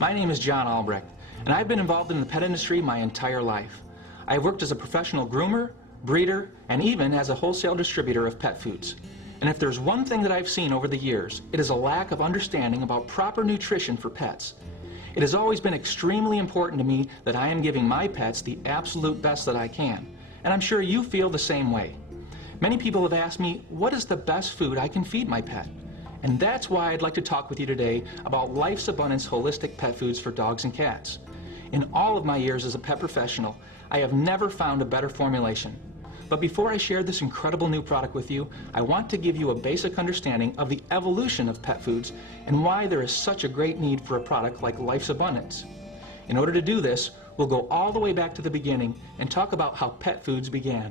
My name is John Albrecht, and I've been involved in the pet industry my entire life. I have worked as a professional groomer, breeder, and even as a wholesale distributor of pet foods. And if there's one thing that I've seen over the years, it is a lack of understanding about proper nutrition for pets. It has always been extremely important to me that I am giving my pets the absolute best that I can, and I'm sure you feel the same way. Many people have asked me, what is the best food I can feed my pet? And that's why I'd like to talk with you today about Life's Abundance holistic pet foods for dogs and cats. In all of my years as a pet professional, I have never found a better formulation. But before I share this incredible new product with you, I want to give you a basic understanding of the evolution of pet foods and why there is such a great need for a product like Life's Abundance. In order to do this, we'll go all the way back to the beginning and talk about how pet foods began.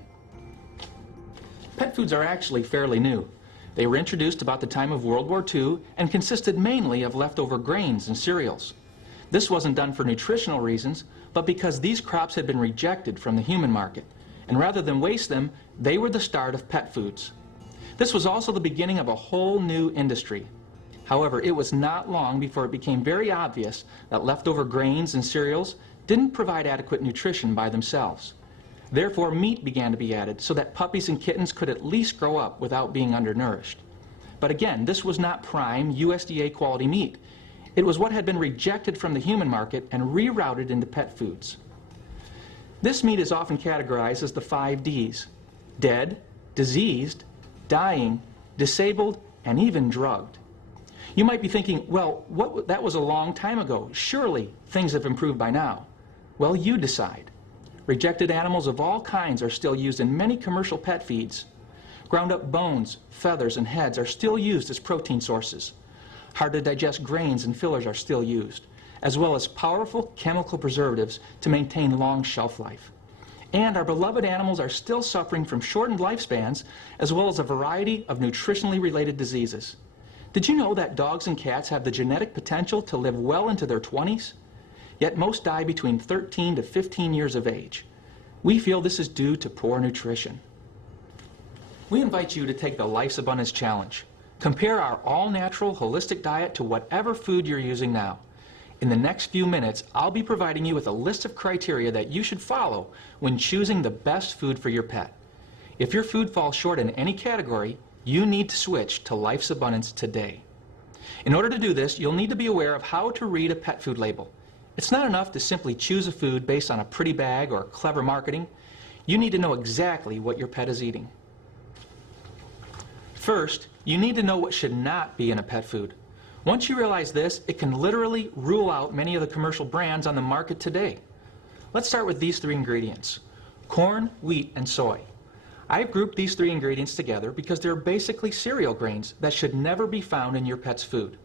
Pet foods are actually fairly new. They were introduced about the time of World War II and consisted mainly of leftover grains and cereals. This wasn't done for nutritional reasons, but because these crops had been rejected from the human market, and rather than waste them, they were the start of pet foods. This was also the beginning of a whole new industry. However, it was not long before it became very obvious that leftover grains and cereals didn't provide adequate nutrition by themselves. Therefore, meat began to be added so that puppies and kittens could at least grow up without being undernourished. But again, this was not prime USDA quality meat. It was what had been rejected from the human market and rerouted into pet foods. This meat is often categorized as the 5 Ds: dead, diseased, dying, disabled, and even drugged. You might be thinking, well, that was a long time ago. Surely things have improved by now. Well, you decide. Rejected animals of all kinds are still used in many commercial pet feeds. Ground up bones, feathers, and heads are still used as protein sources. Hard to digest grains and fillers are still used, as well as powerful chemical preservatives to maintain long shelf life. And our beloved animals are still suffering from shortened lifespans, as well as a variety of nutritionally related diseases. Did you know that dogs and cats have the genetic potential to live well into their 20s? Yet most die between 13 to 15 years of age. We feel this is due to poor nutrition. We invite you to take the Life's Abundance Challenge. Compare our all-natural, holistic diet to whatever food you're using now. In the next few minutes, I'll be providing you with a list of criteria that you should follow when choosing the best food for your pet. If your food falls short in any category, you need to switch to Life's Abundance today. In order to do this, you'll need to be aware of how to read a pet food label. It's not enough to simply choose a food based on a pretty bag or clever marketing. You need to know exactly what your pet is eating. First, you need to know what should not be in a pet food. Once you realize this, it can literally rule out many of the commercial brands on the market today. Let's start with these 3 ingredients: corn, wheat, and soy. I've grouped these 3 ingredients together because they're basically cereal grains that should never be found in your pet's food.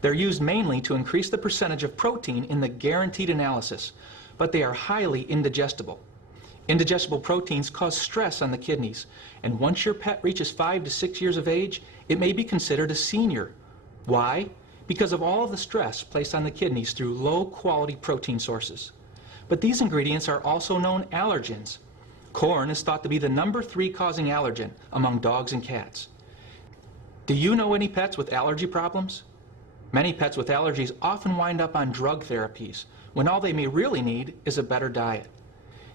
They're used mainly to increase the percentage of protein in the guaranteed analysis, but they are highly indigestible. Indigestible proteins cause stress on the kidneys, and once your pet reaches 5 to 6 years of age, it may be considered a senior. Why? Because of all of the stress placed on the kidneys through low-quality protein sources. But these ingredients are also known allergens. Corn is thought to be the number 3 causing allergen among dogs and cats. Do you know any pets with allergy problems? Many pets with allergies often wind up on drug therapies, when all they may really need is a better diet.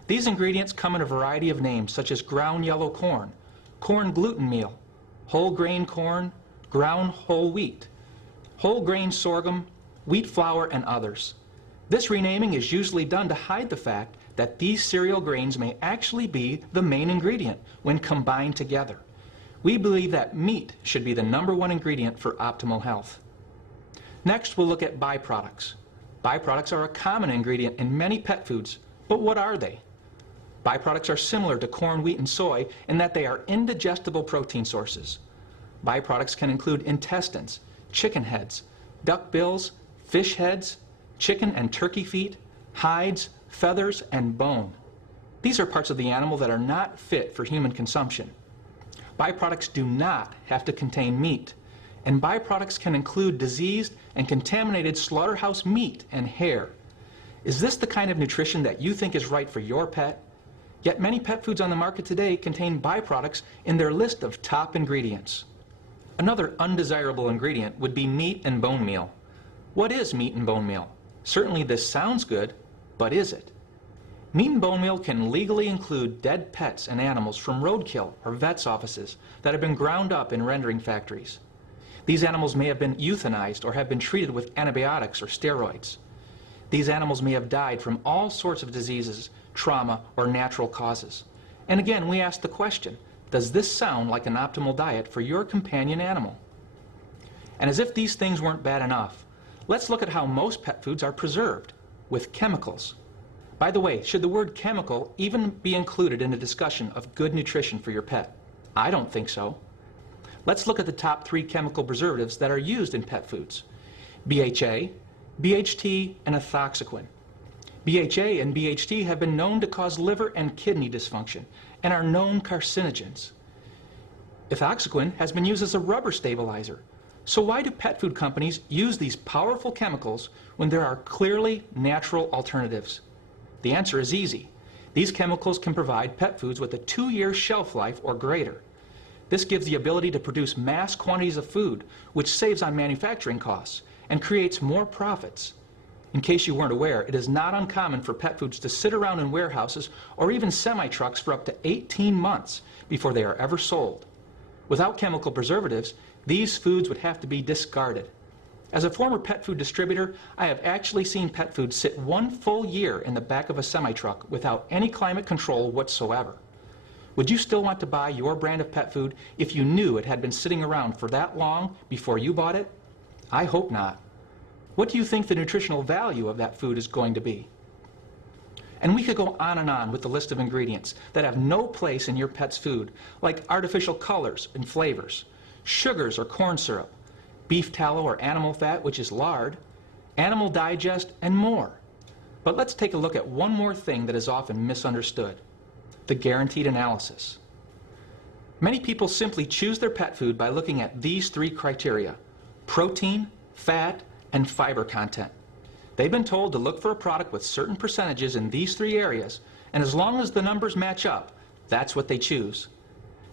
These ingredients come in a variety of names, such as ground yellow corn, corn gluten meal, whole grain corn, ground whole wheat, whole grain sorghum, wheat flour, and others. This renaming is usually done to hide the fact that these cereal grains may actually be the main ingredient when combined together. We believe that meat should be the number 1 ingredient for optimal health. Next, we'll look at byproducts. Byproducts are a common ingredient in many pet foods, but what are they? Byproducts are similar to corn, wheat, and soy in that they are indigestible protein sources. Byproducts can include intestines, chicken heads, duck bills, fish heads, chicken and turkey feet, hides, feathers, and bone. These are parts of the animal that are not fit for human consumption. Byproducts do not have to contain meat, and byproducts can include diseased and contaminated slaughterhouse meat and hair. Is this the kind of nutrition that you think is right for your pet? Yet many pet foods on the market today contain byproducts in their list of top ingredients. Another undesirable ingredient would be meat and bone meal. What is meat and bone meal? Certainly this sounds good, but is it? Meat and bone meal can legally include dead pets and animals from roadkill or vets' offices that have been ground up in rendering factories. These animals may have been euthanized or have been treated with antibiotics or steroids. These animals may have died from all sorts of diseases, trauma, or natural causes. And again, we ask the question, does this sound like an optimal diet for your companion animal? And as if these things weren't bad enough, let's look at how most pet foods are preserved, with chemicals. By the way, should the word chemical even be included in a discussion of good nutrition for your pet? I don't think so. Let's look at the top 3 chemical preservatives that are used in pet foods: BHA, BHT, and ethoxyquin. BHA and BHT have been known to cause liver and kidney dysfunction and are known carcinogens. Ethoxyquin has been used as a rubber stabilizer. So why do pet food companies use these powerful chemicals when there are clearly natural alternatives? The answer is easy. These chemicals can provide pet foods with a 2-year shelf life or greater. This gives the ability to produce mass quantities of food, which saves on manufacturing costs and creates more profits. In case you weren't aware, it is not uncommon for pet foods to sit around in warehouses or even semi-trucks for up to 18 months before they are ever sold. Without chemical preservatives, these foods would have to be discarded. As a former pet food distributor, I have actually seen pet food sit 1 full year in the back of a semi-truck without any climate control whatsoever. Would you still want to buy your brand of pet food if you knew it had been sitting around for that long before you bought it? I hope not. What do you think the nutritional value of that food is going to be? And we could go on and on with the list of ingredients that have no place in your pet's food, like artificial colors and flavors, sugars or corn syrup, beef tallow or animal fat, which is lard, animal digest, and more. But let's take a look at one more thing that is often misunderstood: the guaranteed analysis. Many people simply choose their pet food by looking at these 3 criteria: protein, fat, and fiber content. They've been told to look for a product with certain percentages in these 3 areas, and as long as the numbers match up, that's what they choose.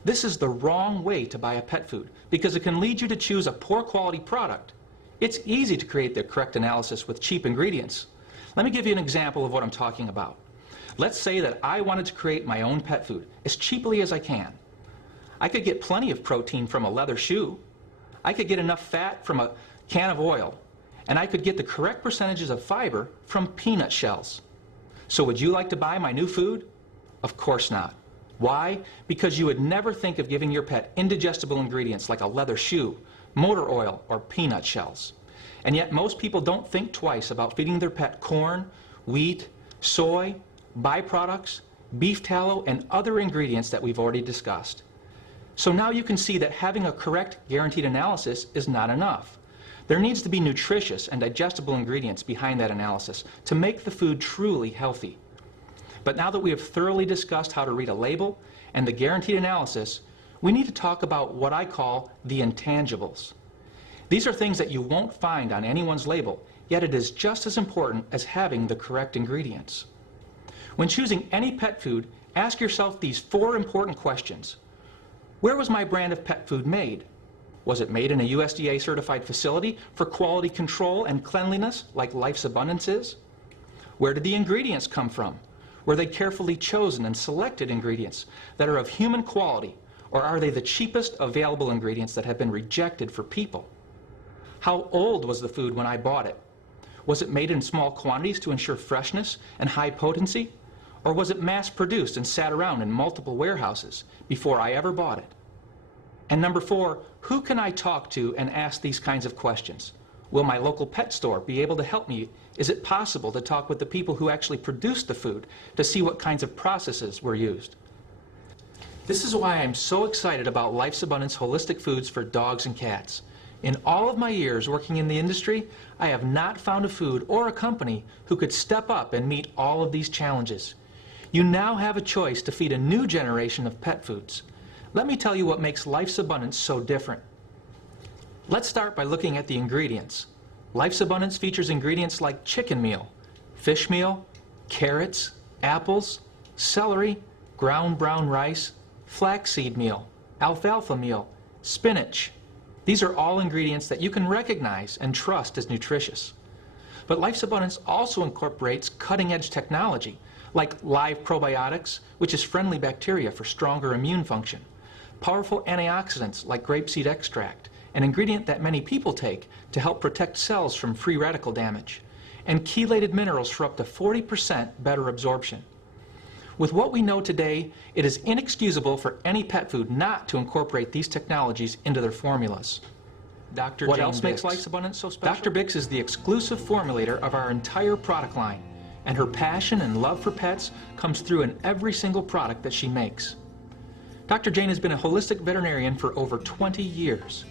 This is the wrong way to buy a pet food because it can lead you to choose a poor quality product. It's easy to create the correct analysis with cheap ingredients. Let me give you an example of what I'm talking about. Let's say that I wanted to create my own pet food as cheaply as I can. I could get plenty of protein from a leather shoe. I could get enough fat from a can of oil. And I could get the correct percentages of fiber from peanut shells. So would you like to buy my new food? Of course not. Why? Because you would never think of giving your pet indigestible ingredients like a leather shoe, motor oil, or peanut shells. And yet most people don't think twice about feeding their pet corn, wheat, soy, byproducts, beef tallow, and other ingredients that we've already discussed. So now you can see that having a correct guaranteed analysis is not enough. There needs to be nutritious and digestible ingredients behind that analysis to make the food truly healthy. But now that we have thoroughly discussed how to read a label and the guaranteed analysis, we need to talk about what I call the intangibles. These are things that you won't find on anyone's label, yet it is just as important as having the correct ingredients. When choosing any pet food, ask yourself these 4 important questions. Where was my brand of pet food made? Was it made in a USDA certified facility for quality control and cleanliness like Life's Abundance is? Where did the ingredients come from? Were they carefully chosen and selected ingredients that are of human quality, or are they the cheapest available ingredients that have been rejected for people? How old was the food when I bought it? Was it made in small quantities to ensure freshness and high potency? Or was it mass produced and sat around in multiple warehouses before I ever bought it? And number 4, who can I talk to and ask these kinds of questions? Will my local pet store be able to help me? Is it possible to talk with the people who actually produce the food to see what kinds of processes were used? This is why I'm so excited about Life's Abundance holistic foods for dogs and cats. In all of my years working in the industry, I have not found a food or a company who could step up and meet all of these challenges. You now have a choice to feed a new generation of pet foods. Let me tell you what makes Life's Abundance so different. Let's start by looking at the ingredients. Life's Abundance features ingredients like chicken meal, fish meal, carrots, apples, celery, ground brown rice, flaxseed meal, alfalfa meal, spinach. These are all ingredients that you can recognize and trust as nutritious. But Life's Abundance also incorporates cutting-edge technology, like live probiotics, which is friendly bacteria for stronger immune function, powerful antioxidants like grapeseed extract, an ingredient that many people take to help protect cells from free radical damage, and chelated minerals for up to 40% better absorption. With what we know today, it is inexcusable for any pet food not to incorporate these technologies into their formulas. What else makes Life's Abundance so special? Dr. Bix is the exclusive formulator of our entire product line, and her passion and love for pets comes through in every single product that she makes. Dr. Jane has been a holistic veterinarian for over 20 years.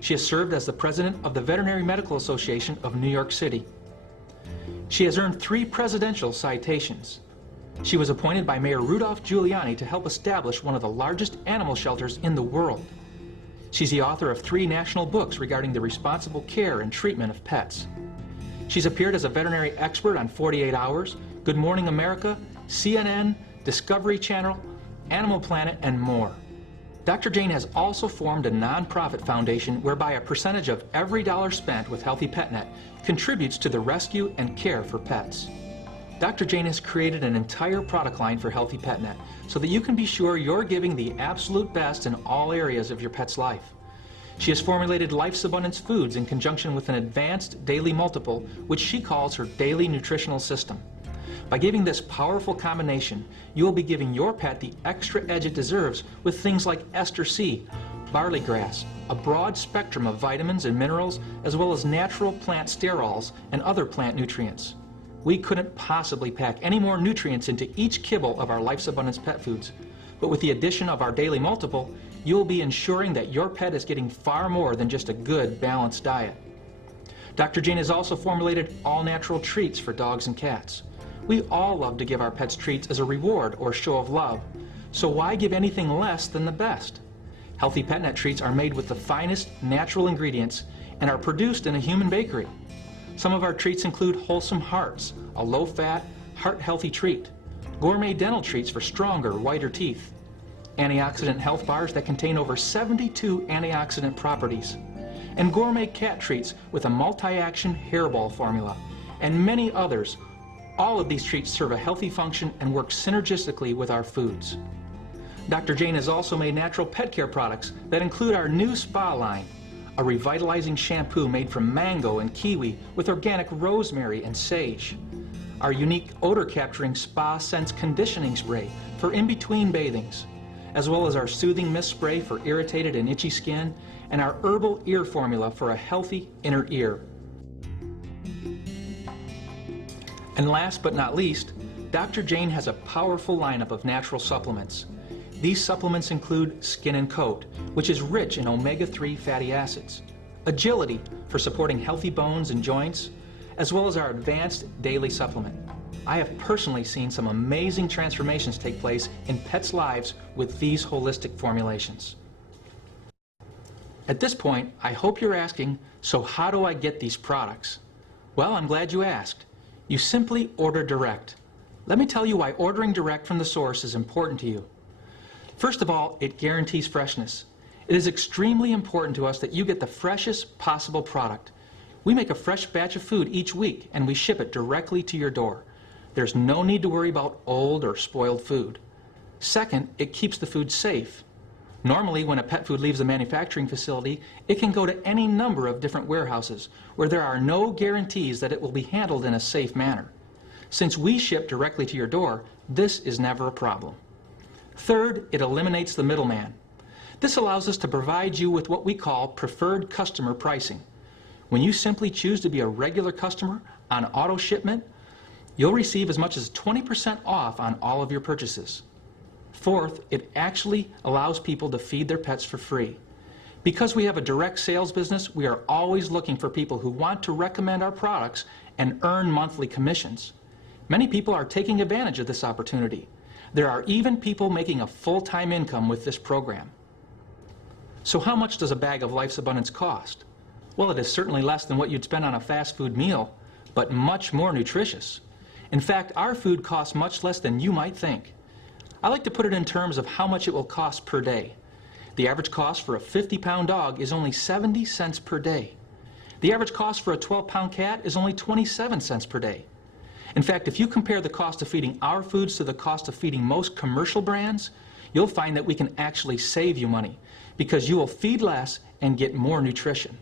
She has served as the president of the Veterinary Medical Association of New York City. She has earned 3 presidential citations. She was appointed by Mayor Rudolph Giuliani to help establish one of the largest animal shelters in the world. She's the author of 3 national books regarding the responsible care and treatment of pets. She's appeared as a veterinary expert on 48 Hours, Good Morning America, CNN, Discovery Channel, Animal Planet, and more. Dr. Jane has also formed a nonprofit foundation whereby a percentage of every dollar spent with Healthy PetNet contributes to the rescue and care for pets. Dr. Jane has created an entire product line for Healthy PetNet so that you can be sure you're giving the absolute best in all areas of your pet's life. She has formulated Life's Abundance foods in conjunction with an advanced daily multiple, which she calls her daily nutritional system. By giving this powerful combination, you will be giving your pet the extra edge it deserves with things like ester C, barley grass, a broad spectrum of vitamins and minerals, as well as natural plant sterols and other plant nutrients. We couldn't possibly pack any more nutrients into each kibble of our Life's Abundance pet foods. But with the addition of our daily multiple, you'll be ensuring that your pet is getting far more than just a good, balanced diet. Dr. Jane has also formulated all-natural treats for dogs and cats. We all love to give our pets treats as a reward or show of love, so why give anything less than the best? Healthy PetNet treats are made with the finest natural ingredients and are produced in a human bakery. Some of our treats include Wholesome Hearts, a low-fat, heart-healthy treat, gourmet dental treats for stronger, whiter teeth, antioxidant health bars that contain over 72 antioxidant properties, and gourmet cat treats with a multi-action hairball formula, and many others. All of these treats serve a healthy function and work synergistically with our foods. Dr. Jane has also made natural pet care products that include our new spa line, a revitalizing shampoo made from mango and kiwi with organic rosemary and sage, our unique odor-capturing Spa Sense conditioning spray for in-between bathings, as well as our soothing mist spray for irritated and itchy skin, and our herbal ear formula for a healthy inner ear. And last but not least, Dr. Jane has a powerful lineup of natural supplements. These supplements include Skin and Coat, which is rich in omega-3 fatty acids, Agility for supporting healthy bones and joints, as well as our advanced daily supplement. I have personally seen some amazing transformations take place in pets' lives with these holistic formulations. At this point, I hope you're asking, so how do I get these products? Well, I'm glad you asked. You simply order direct. Let me tell you why ordering direct from the source is important to you. First of all, it guarantees freshness. It is extremely important to us that you get the freshest possible product. We make a fresh batch of food each week and we ship it directly to your door. There's no need to worry about old or spoiled food. Second, it keeps the food safe. Normally, when a pet food leaves a manufacturing facility, it can go to any number of different warehouses where there are no guarantees that it will be handled in a safe manner. Since we ship directly to your door, this is never a problem. Third, it eliminates the middleman. This allows us to provide you with what we call preferred customer pricing. When you simply choose to be a regular customer on auto shipment, you'll receive as much as 20% off on all of your purchases. Fourth, it actually allows people to feed their pets for free. Because we have a direct sales business, we are always looking for people who want to recommend our products and earn monthly commissions. Many people are taking advantage of this opportunity. There are even people making a full-time income with this program. So how much does a bag of Life's Abundance cost? Well, it is certainly less than what you'd spend on a fast food meal, but much more nutritious. In fact, our food costs much less than you might think. I like to put it in terms of how much it will cost per day. The average cost for a 50-pound dog is only 70 cents per day. The average cost for a 12-pound cat is only 27 cents per day. In fact, if you compare the cost of feeding our foods to the cost of feeding most commercial brands, you'll find that we can actually save you money because you will feed less and get more nutrition.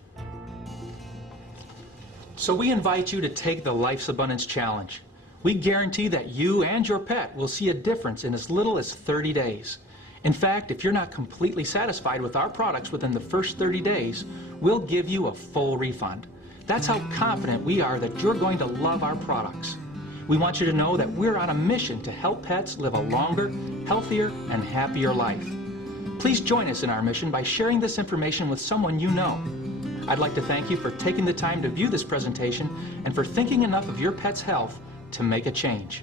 So we invite you to take the Life's Abundance Challenge. We guarantee that you and your pet will see a difference in as little as 30 days. In fact, if you're not completely satisfied with our products within the first 30 days, we'll give you a full refund. That's how confident we are that you're going to love our products. We want you to know that we're on a mission to help pets live a longer, healthier, and happier life. Please join us in our mission by sharing this information with someone you know. I'd like to thank you for taking the time to view this presentation and for thinking enough of your pet's health to make a change.